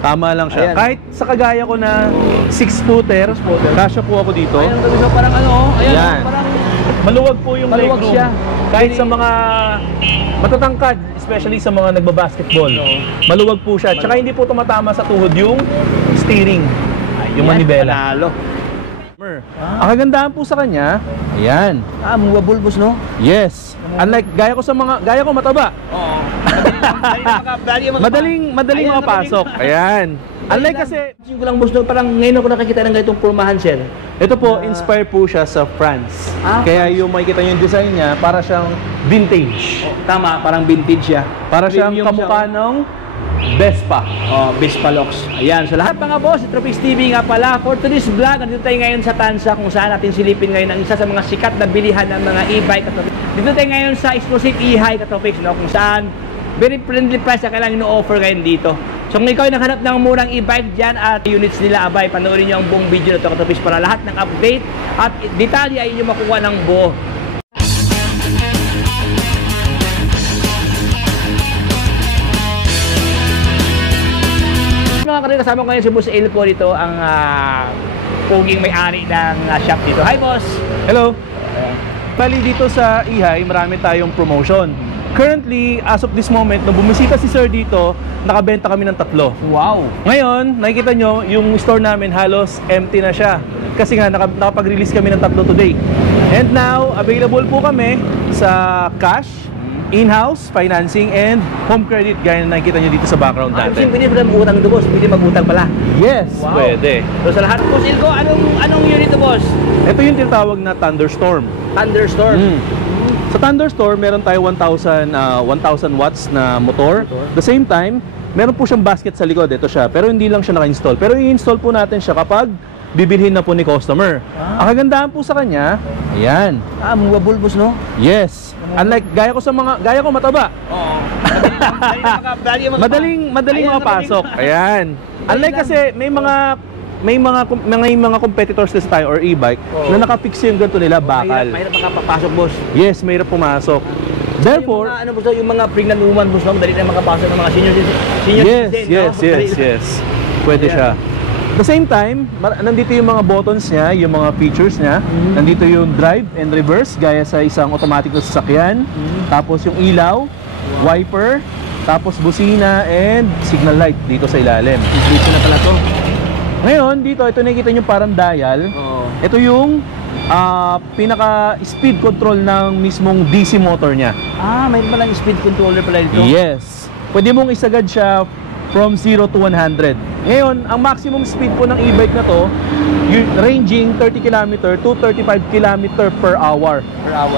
Tama lang siya. Ayan. Kahit sa kagaya ko na 6-footer, kasya po ako dito. Ayan, so parang ano, ayan, Yan. parang Maluwag po yung maluwag legroom. siya. Kahit sa mga matatangkad, especially sa mga nagbabasketball. Maluwag po siya. Tsaka hindi po tumatama sa tuhod yung steering. Yung manibela. Panalo. Ang kagandahan po sa kanya, ayan. Mga bulbos, no? Yes. Unlike, gaya ko mataba. Oo. Madaling makapasok. Ayan. Unlike kasi, ko lang, boss, no, parang ngayon ako nakakita ng ganitong purmahan, sir. ito po, inspired po siya sa France. Kaya yung makikita nyo yung design niya, para siyang vintage. Tama, parang vintage siya. Para siyang Premium kamukha siya. ng Vespa. Oh, Vespa Lux. Ayan, so lahat mga boss, Tropix TV nga pala. For today's vlog, nandito tayo ngayon sa Tansa kung saan natin silipin ngayon ang isa sa mga sikat na bilihan ng mga e-bike Katropix. Dito tayo ngayon sa exclusive e-high Katropix, no? Kung saan very friendly price na kailangan ino-offer ngayon dito. So kung ikaw ay naghanap ng murang e-bike dyan at units nila, abay, panoorin nyo ang buong video na ito Katropix para lahat ng update at detalye ay inyo makuha ng buo. Mga kanina, kasama ko ngayon si Boss El po dito, ang puging may-ari ng shop dito. Hi, boss! Hello! Bali dito sa e-high, marami tayong promotion. Currently, as of this moment, nung bumisita si Sir dito, nakabenta kami ng 3. Wow! Ngayon, nakikita nyo, yung store namin halos empty na siya. Kasi nga, nakapag-release kami ng 3 today. And now, available po kami sa cash, in-house, financing, and home credit, gaya na nakikita nyo dito sa background natin. Pwede ba mag-utang ito, boss? Pwede mag-utang pala? Yes, Wow. pwede. So sa lahat, boss Ilko, anong unit ito, boss? Ito yung tinatawag na Thunderstorm. Thunderstorm. Sa Thunderstorm, meron tayo 1,000 watts na motor. The same time, meron po siyang basket sa likod. Ito siya. Pero hindi lang siya naka-install. Pero i-install po natin siya kapag bibilhin na po ni customer. Ang kagandahan po sa kanya, ayan. Mga bulbos, no? Yes. Unlike, gaya ko mataba. Oo. Madaling makapasok. Ayan. Unlike kasi may mga competitors kasi tayo or e-bike na nakapix yung ganito nila, bakal. Mahirap makapasok, boss. Yes, mahirap pumasok. Therefore, yung mga pregnant woman, boss, no? Dali na makapasok ng mga senior yes. Pwede siya. At the same time, nandito yung mga buttons niya, yung mga features niya. Nandito yung drive and reverse, gaya sa isang automatic na sasakyan. Tapos yung ilaw, wiper, tapos busina and signal light dito sa ilalim. Dito na pala to. Ngayon, dito, ito nakikita nyo parang dial. Ito yung pinaka-speed control ng mismong DC motor niya. May palang speed controller pala dito. Yes. Pwede mong isagad siya from 0 to 100. Ngayon, ang maximum speed po ng e-bike na to, ranging 30 km to 35 km per hour.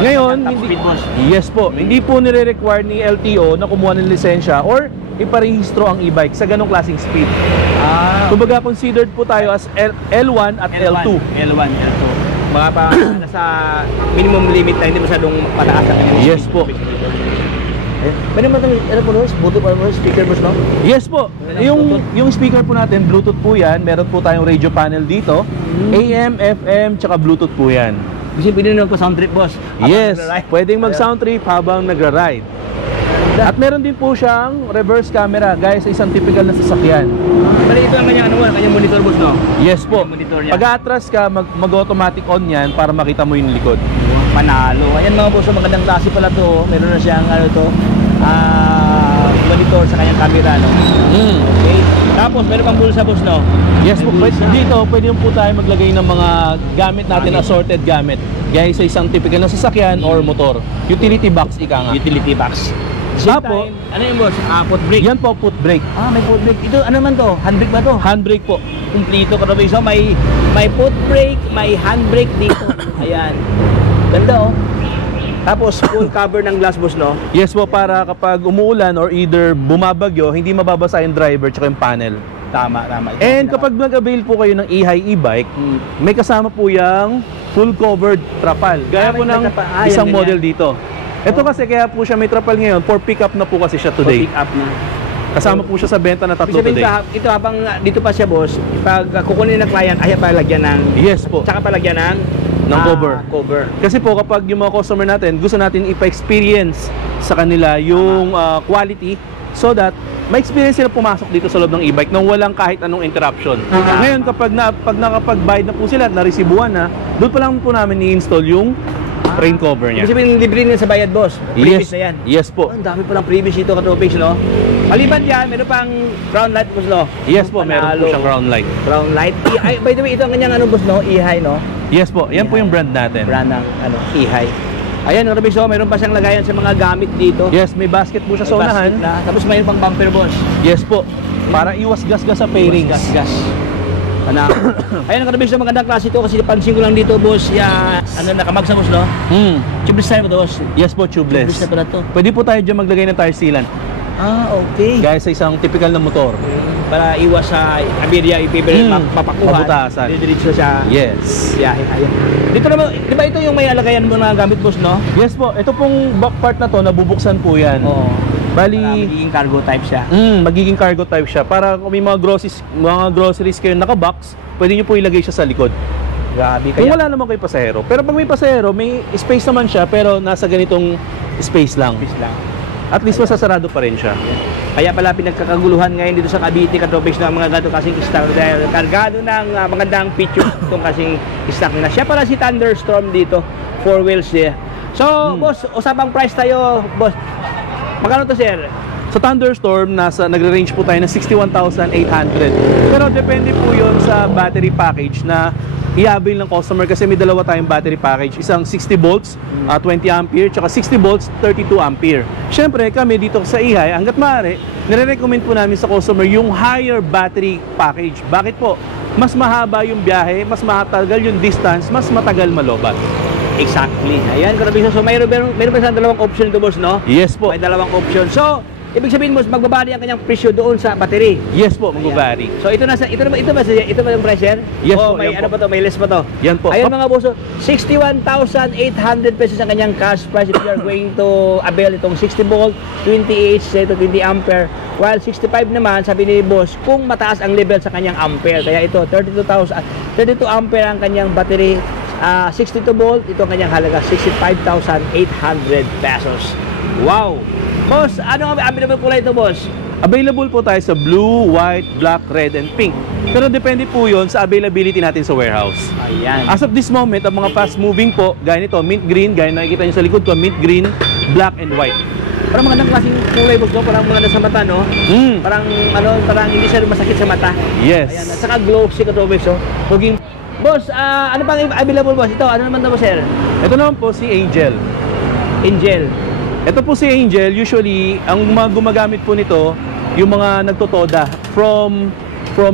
Ngayon, yes po, hindi po nire-require ni LTO na kumuha ng lisensya or iparehistro ang e-bike sa ganong klaseng speed. Kumbaga, considered po tayo as L1 at L2. L1, L2. Mga pa nasa minimum limit na hindi masyadong pataas ang kanyang Yes po. Pwede mo itong, Bluetooth or speaker, boss, no? Yes po. Yung speaker po natin, Bluetooth po yan. Meron po tayong radio panel dito. AM, FM, tsaka Bluetooth po yan. Kasi pwede nyo pa-sound trip, boss. Yes, pwedeng mag-sound trip habang nagra-ride. At meron din po siyang reverse camera, gaya sa isang typical na sasakyan. Pero ito ang kanyang monitor, boss, no? Yes po. Monitor niya. Pag-atras ka, mag-automatic on yan para makita mo yung likod. Panalo. Ayan mga boss, magandang klase pala to. Meron na siyang monitor sa kanyang camera, no? Okay. Tapos meron pang bulsa, boss, no? Yes po. Dito, pwede po tayo maglagay ng mga gamit natin, assorted gamit. Gaya sa isang typical na sasakyan or motor. Utility box, ika nga. Utility box. Tapos, ano yung boss? Foot brake. Yan po, foot brake. May foot brake. Ito, ano naman to? Handbrake ba to? Handbrake po. Kumplito ka so may foot brake, may handbrake dito. Ayan. Ganda, oh. Tapos full cover ng glass, boss, no? Yes po, para kapag umuulan or either bumabagyo, hindi mababasa yung driver tsaka yung panel. Tama. And kapag nag-avail po kayo ng e-high e-bike, may kasama po yung full covered trapal. Gaya po ng isang model dito. Ito kasi kaya po siya may trapal ngayon, for pick up na po kasi siya today. For pick up na. Kasama po siya sa benta na 3 today. Ito habang dito pa siya, boss, pag kukunin ng client, ay palagyan ng... Yes po. Tsaka palagyan ng cover. Kasi po kapag yung mga customer natin, gusto natin ipa-experience sa kanila yung quality so that ma-experience sila pumasok dito sa loob ng e-bike nang walang kahit anong interruption. Ngayon, pag nakapag-bayad na po sila at naresibuhan na, doon pa lang po namin i-install yung rain cover niya. Ibig sabihin, libre na sa bayad, boss. Previous na yan. Yes po. Ang dami pa ng previous dito, Katropics, no? Maliban dyan, meron pang ground light, boss, no? Yes po, meron po siyang ground light. Ground light. Ay, by the way, ito ang kanyang ano, boss, no? E-high, no? Yes po, yan po yung brand natin. Brand ng ano, E-high. Ayan, Katropics, no? Meron pa siyang lagayan sa mga gamit dito. Yes, may basket po siya sa May unahan. basket na. Tapos mayroon pang bumper, boss. Yes po, para iwas gas-gas sa pairings. Gas. Ano? Ayan, Katropics, no? Magandang klase ito kasi napansin ko lang dito, boss. Ano, nakamag sa boss, no? Tubeless tayo ba ito, boss? Yes po, tubeless. Tubeless na pala ito. Pwede po tayo dyan maglagay ng tire sealant. Okay. Gaya sa isang typical na motor. Para iwas sa aberya, mapakuhan. Mabutasan. Didiretso sa Yes. biyahe. Ayan. Dito naman, di ba ito yung may alagayan mo na gamit, boss, no? Yes po, ito pong back part na to, nabubuksan po yan. Oo. Para Bali, magiging cargo type siya. magiging cargo type siya. Para kung may mga groceries kayo nakabox, pwede nyo po ilagay siya sa likod. Grabe. Kung Kaya, wala naman kayo pasahero. Pero pag may pasahero, may space naman siya, pero nasa ganitong space lang. Peace lang. At least masasarado pa rin siya. Kaya pala pinagkakaguluhan ngayon dito sa Cavite, Katropics, ng mga ganito kasing stock dahil kargado ng magandang features itong kasing stock nila. Siya pala si Thunderstorm dito, 4 wheels niya. So, boss, usapang price tayo, boss. Magkano to, sir? Sa Thunderstorm, nagre-range po tayo ng 61,800. Pero depende po yon sa battery package na i-avail ng customer kasi may dalawa tayong battery package. Isang 60 volts, 20 ampere, tsaka 60 volts, 32 ampere. Siyempre, kami dito sa e-high, hanggat maaari, nire-recommend po namin sa customer yung higher battery package. Bakit po? Mas mahaba yung biyahe, mas matagal yung distance, mas matagal malobat. Exactly. Ayan, Katropics. So, mayroon pa isang dalawang option ito, boss, no? Yes po. May dalawang option. So, ibig sabihin, boss, magbabari ang kanyang presyo doon sa battery. Yes po, mag-vary. So ito ba yung price, sir? Yes O, po, may yan ano po. pa to, may less pa to. Yan po. Ayun mga boss, 61,800 pesos ang kanyang cash price if you are going to avail itong 60 volt, 20 Ah, 20 ampere. While 65 naman, sabi ni boss, kung mataas ang level sa kanyang ampere. Kaya ito, 32 ampere ang kanyang battery. 62 volt, ito ang kanyang halaga, 65,800 pesos. Wow! Boss, ano ang available kulay ito, boss? Available po tayo sa blue, white, black, red, and pink. Pero depende po yon sa availability natin sa warehouse. Ayan. As of this moment, ang mga fast moving po, gaya nito, mint green, gaya nakikita nyo sa likod ko, mint green, black, and white. Parang magandang klaseng kulay, boss, no? Parang maganda sa mata, no? Parang hindi siya masakit sa mata. Yes. Ayan, at saka glossy, Katropics, no? Huging. Boss, ano pang available, boss? Ito, ano naman daw, sir? Ito naman po si Angel. Angel. Ito po si Angel, usually, ang mga gumagamit po nito, yung mga nagtotoda from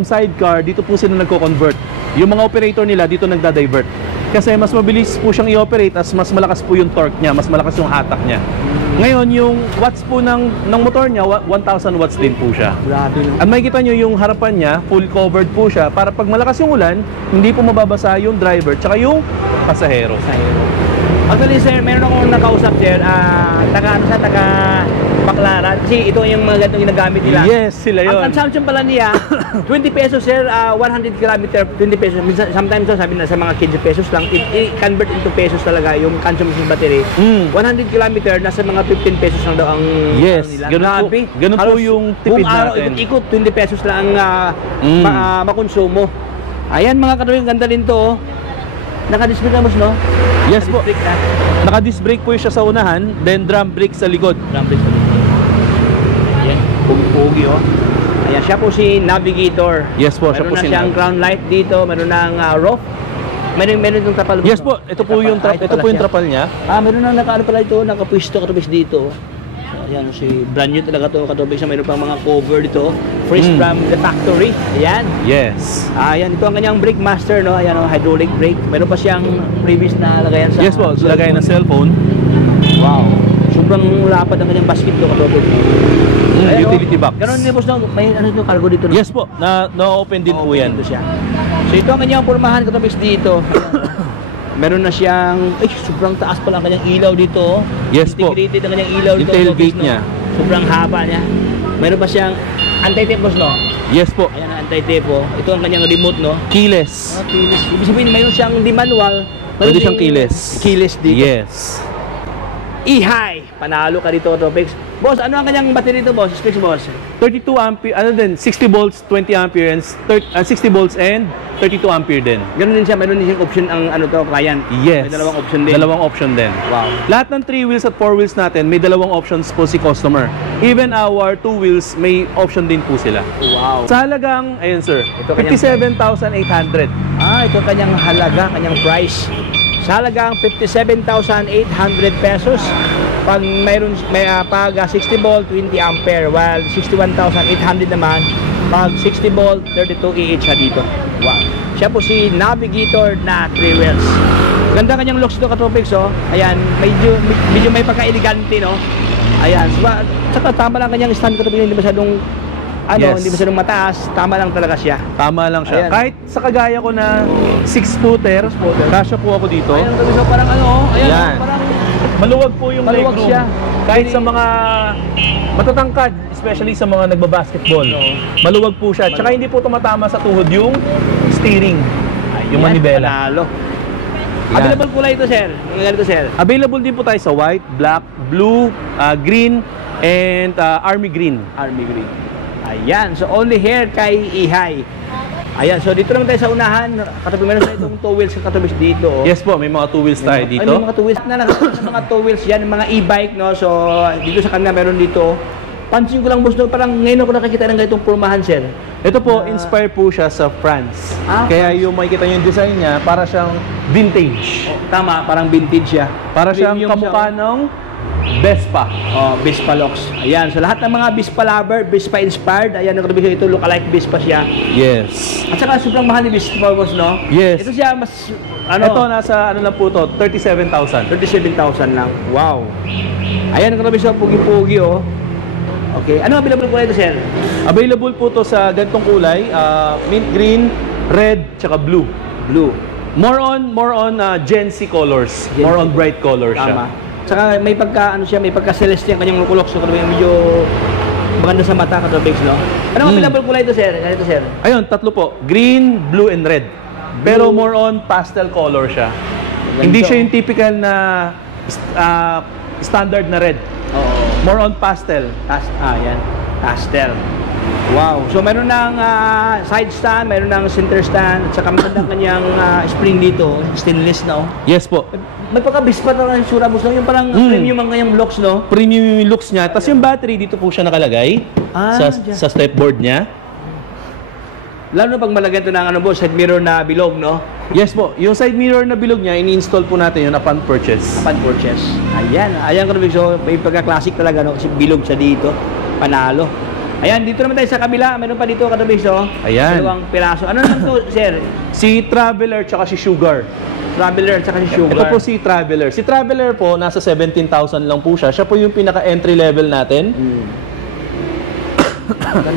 sidecar, dito po sila nagko-convert. Yung mga operator nila, dito nagda-divert. Kasi mas mabilis po siyang i-operate as mas malakas po yung torque niya, mas malakas yung hatak niya. Ngayon, yung watts po ng motor niya, 1,000 watts din po siya. Grabe, no? At makikita nyo yung harapan niya, full covered po siya para pag malakas yung ulan, hindi po mababasa yung driver tsaka yung pasahero. Actually, sir, meron akong nakausap, sir, taga Baclaran. Kasi ito yung mga ganitong ginagamit nila. Yes, sila Ang yun. consumption pala niya, 20 pesos, sir, 100 kilometer, 20 pesos. Sometimes, sabi na sa mga 15 pesos lang, i-convert into pesos talaga yung consumption battery. 100 kilometer, nasa mga 15 pesos lang daw ang Yes, nila. ganun po yung tipid Kung araw, natin. ikot-ikot, 20 pesos lang ang makonsumo. Ayan, mga Katropics, ganda rin to. Naka-display na, boss, no? Yes po. Naka-display na. Naka-disc brake po siya sa unahan, then drum brake sa likod. Rambles sa likod. Ayan, pugi, oh. Ayan, siya po si Navigator. Yes po, siya Meron po na si siyang Nav. ground light dito, meron ng roof. Meron itong trapal. Yes po, ito po yung trapal niya. Meron nang nakaano pala ito, nakapwisto Katropics dito. Ayan, si brand new talaga ito, Katropics. Meron pang mga cover dito. Fresh from the factory. Ayan. Yes. Ayan, ito ang kanyang brake master, no? Ayan, hydraulic brake. Meron pa siyang previous na lagayan sa... Yes po, lagay ng cellphone. Wow. Sobrang lapad ang kanyang basket do, Katropics. Utility box. Ganun din, boss, no? May ano ito, cargo dito. No? Yes po, na-open din po yan. Dito siya. So ito ang kanyang pormahan, Katropics, dito. Meron na siyang, sobrang taas pala ang kanyang ilaw dito. Yes po. Integrated ang kanyang ilaw Yung dito. tailgate no? niya. Sobrang haba niya. Meron pa siyang anti-tape, boss, no? Yes po. Ayan ang anti-tape, oh. Ito ang kanyang remote, no? Keyless. Keyless. Ibig sabihin, mayroon siyang di manual. Pwede siyang keyless. Keyless dito. Yes. E-high. Panalo ka dito, Katropics. Boss, ano ang kanyang battery dito, boss? Specs, boss. 32 ampere, ano din, 60 volts, 20 ampere, and 60 volts and 32 ampere din. Ganun din siya, mayroon din siyang option ang ano to, client. Yes. May dalawang option din. Dalawang option din. Wow. Lahat ng 3 wheels at 4 wheels natin, may dalawang options po si customer. Even our 2 wheels, may option din po sila. Wow. Sa halagang, ayun sir, Ito kanyang- 57,800. Ito kanyang halaga, kanyang price. Sa halagang 57,800 pesos. Pag pag 60 volt, 20 ampere, while 61,800 naman pag 60 volt, 32 EH siya dito. Wow. Siya po si Navigator na 3 wheels. Ganda kanyang looks dito, Katropics, oh. Ayan, medyo may pagka-elegante, no? Ayan, saka tama lang kanyang stand, Katropics, hindi masyadong Yes. hindi masyadong mataas, tama lang talaga siya. Tama lang siya. Ayan. Kahit sa kagaya ko na 6-footer, kasya po ako dito. Ayan, so parang ano, ayan, Yan. parang Maluwag po yung Maluwag legroom. siya. Kahit sa mga matatangkad, especially sa mga nagbabasketball. Oo. Maluwag po siya. Tsaka hindi po tumatama sa tuhod yung steering. Yung Ayan, manibela. panalo. Yan. Available kulay ito, sir. Mga ganito, sir. Available din po tayo sa white, black, blue, green, and army green. Army green. Ayan. So, only here kay Ihay. Ayan. So, dito naman tayo sa unahan. Katabi, meron tayo itong 2 wheels katabi dito. Oh. Yes po, may mga 2 wheels tayo dito. Ay, may mga 2 wheels na mga 2 wheels yan. Mga e-bike, no? So, dito sa kanila meron dito. Pansin ko lang, boss, no? Parang ngayon ako nakikita ng ganitong pormahan, sir. Ito po, inspired po siya sa France. Kaya yung makikita niyo yung design niya, para siyang vintage. Oh, tama, parang vintage siya. Para siyang Premium kamukha siya. ng Vespa. Oh, Vespa Lux. Ayan, so lahat ng mga Vespa lover, Vespa inspired, ayan, nakabisa ito, lookalike Vespa siya. Yes. At saka sobrang mahal ni Vespa, boss, no? Yes. Ito siya, mas, Ito, nasa ano lang po to, 37,000. 37,000 lang. Wow. Ayan, nakabisa, pugi-pugi, oh. Okay, ano available ko ito, sir? Available po to sa ganitong kulay, mint green, red, tsaka blue. Blue. More on Gen Z colors. Gen More Z. on bright colors siya. Tama. Saka may pagka, ano siya, may pagka-celeste yung kanyang lukulok. So, medyo maganda sa mata, Katropics, no? Ano available kulay ito, sir? Ganito, sir? Ayun, tatlo po. Green, blue, and red. Pero more on pastel color siya. Hindi siya yung typical na standard na red. Oo. More on pastel. Yan. Pastel. Wow. So, meron ng side stand, meron ng center stand, at saka meron ng kanyang spring dito, stainless, no? Yes po. May pagka-Vespa na yung sura, boss, no? Yung parang premium ang kanyang looks, no? Premium yung looks niya. Tapos yung battery, dito po siya nakalagay. Dyan. Sa stepboard niya. Lalo na pag malagyan ito ng ano, boss, side mirror na bilog, no? Yes po. Yung side mirror na bilog niya, ini-install po natin yun upon purchase. Upon purchase. Ayan. Ayan, Katropics. So, may pagka-classic talaga, no? Kasi bilog siya dito. Panalo. Ayan, dito naman tayo sa kabila. Meron pa dito, Katropics, no? Ayan. Dalawang piraso. Ano naman to, sir? Si Traveler tsaka si Sugar. Traveler at saka si Sugar. Ito po si Traveler. Si Traveler po, nasa 17,000 lang po siya. Siya po yung pinaka-entry level natin.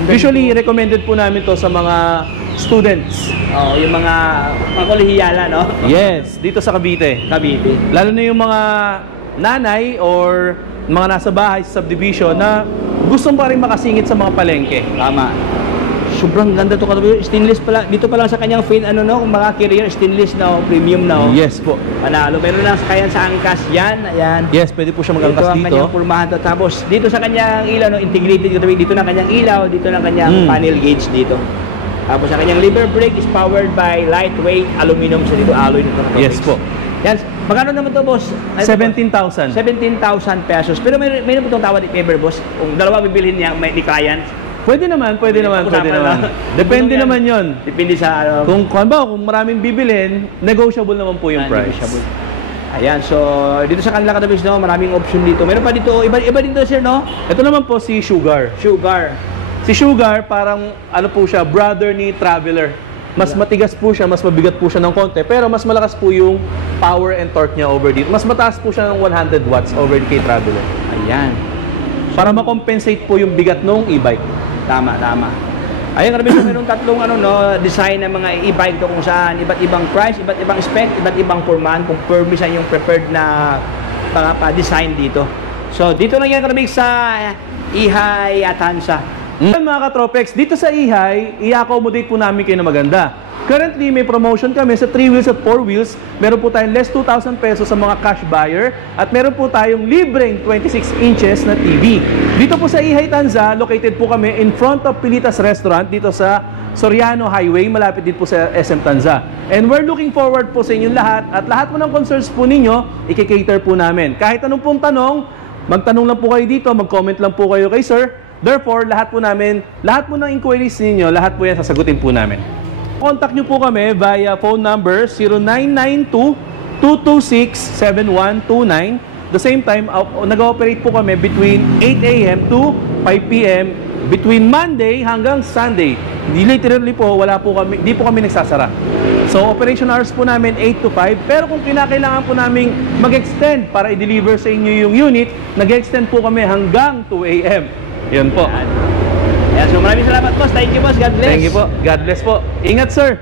Usually, recommended po namin to sa mga students. Oh, yung mga kolehiyala, no? Yes, dito sa Cavite. Cavite. Lalo na yung mga nanay or mga nasa bahay sa subdivision na gustong pa rin makasingit sa mga palengke. Tama. Sobrang ganda to, Katropics. Stainless pala. Dito pa lang sa kanyang fin, ano, no? Kung mga carrier, stainless, no? Premium, no? Yes po. Panalo. Meron lang kaya sa angkas. Yan, ayan. Yes, pwede po siya Ito mag-angkas ang dito. kanyang pulmahan to. Tapos, dito sa kanyang ilaw, no? Integrated. Dito na kanyang ilaw. Dito na kanyang panel gauge dito. Tapos, ang kanyang lever brake is powered by lightweight aluminum. So, dito alloy nito. Yes po. Yan. Magkano naman to, boss? 17,000. 17,000 pesos. Pero may po itong tawad ni Paper, boss. Kung dalawa bibilhin niya, may ni client. Pwede naman, pwede naman. Pag-usapan Depende yan. naman yon. Depende sa ano. Kung maraming bibilin, negotiable naman po yung price. Negotiable. Ayan, so dito sa kanila, Katropics, no, maraming option dito. Meron pa dito, iba dito, sir, no? Ito naman po si Sugar. Sugar. Si Sugar, parang ano po siya, brother ni Traveler. Mas matigas po siya, mas mabigat po siya ng konti, pero mas malakas po yung power and torque niya over dito. Mas mataas po siya ng 100 watts over kay Traveler. Ayan. Para ma-compensate po yung bigat ng e-bike. Tama. Ayan, Katropics, mayroong tatlong design ng mga e-bike to kung saan iba't ibang price, iba't ibang spec, iba't ibang forman, kung permisan yung preferred na pa-design dito. So, dito lang yan, Katropics, sa Ihay at Hansa. Mga Katropex, dito sa Ihay, i-accommodate po namin kayo na maganda. Currently, may promotion kami sa 3 wheels at 4 wheels. Meron po tayong less 2,000 pesos sa mga cash buyer at meron po tayong libreng 26 inches na TV. Dito po sa Ihay Tanza, located po kami in front of Pilitas Restaurant dito sa Soriano Highway, malapit din po sa SM Tanza. And we're looking forward po sa inyong lahat at lahat po ng concerns po ninyo, i-cater po namin. Kahit anong pong tanong, magtanong lang po kayo dito, mag-comment lang po kayo kay Sir. Therefore, lahat po ng inquiries ninyo, lahat po yan sasagutin po namin. Contact nyo po kami via phone number 0992-226-7129. The same time, nag-ooperate po kami between 8 a.m. to 5 p.m. between Monday hanggang Sunday. Literally po, di po kami nagsasara. So, operation hours po namin 8 to 5. Pero kung kinakailangan po namin mag-extend para i-deliver sa inyo yung unit, nag-extend po kami hanggang 2 a.m. Yun po. Ayan, so maraming salamat boss. Thank you boss. God bless. Thank you po. God bless po. Ingat sir.